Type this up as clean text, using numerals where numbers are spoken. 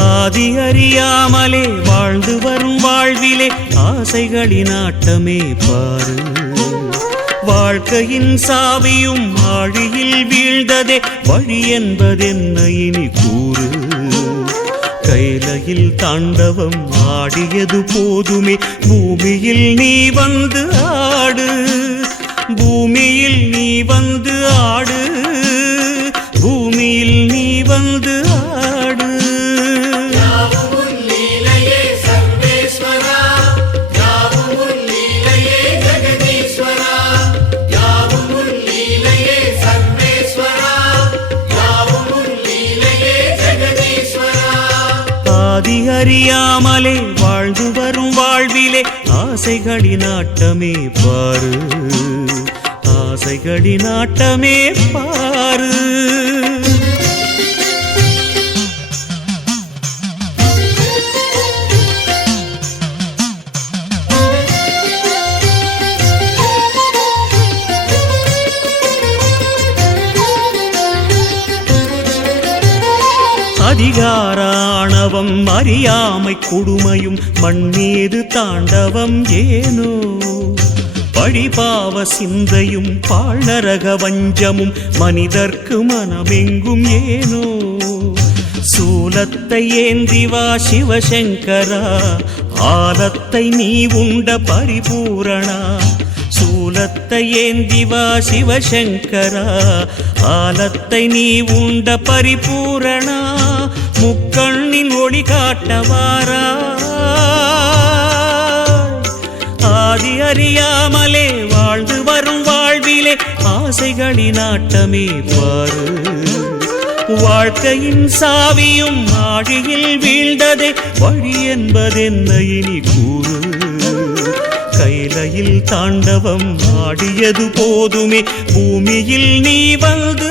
ஆதி அறியாமலே வாழ்ந்து வரும் வாழ்விலே ஆசைகளின் ஆட்டமே பாரு. வாழ்க்கையின் சாவியும் ஆழியில் வீழ்ந்ததே வழி என்பதென்ன இனி கூறு. கைலையில் தாண்டவம் ஆடியது போதுமே பூமியில் நீ வந்து ஆடு. பூமியில் நீ வந்து ஆடு. பூமியில் நீ வந்து ஆடு. ஆதி அறியாமலே வாழ்ந்து வரும் வாழ்விலே ஆசைகளின் ஆட்டமே பாரு. ஆசைகளின் ஆட்டமே பாரு. அதிகாராணவம் அறியாமை கொடுமையும் மண்ணீது தாண்டவம் ஏனோ. பழிபாவ சிந்தையும் பாழரக வஞ்சமும் மனிதர்க்கு மனமெங்கும் ஏனோ. சூலத்தை ஏந்திவா சிவசங்கரா ஆலத்தை நீ உண்ட பரிபூரணா. சூலத்தை ஏந்திவா சிவசங்கரா ஆலத்தை நீ உண்ட பரிபூரணா. முக்கண்ணின் ஒளி காட்டவாரா. ஆதி அறியாமலே வாழ்ந்து வரும் வாழ்விலே ஆசைகளின் ஆட்டமே பாரு. வாழ்க்கையின் சாவியும் ஆழியில் வீழ்ந்ததே வழி என்பதென்ன இனி கூறு. கைலையில் தாண்டவம் ஆடியது போதுமே பூமியில் நீ வந்து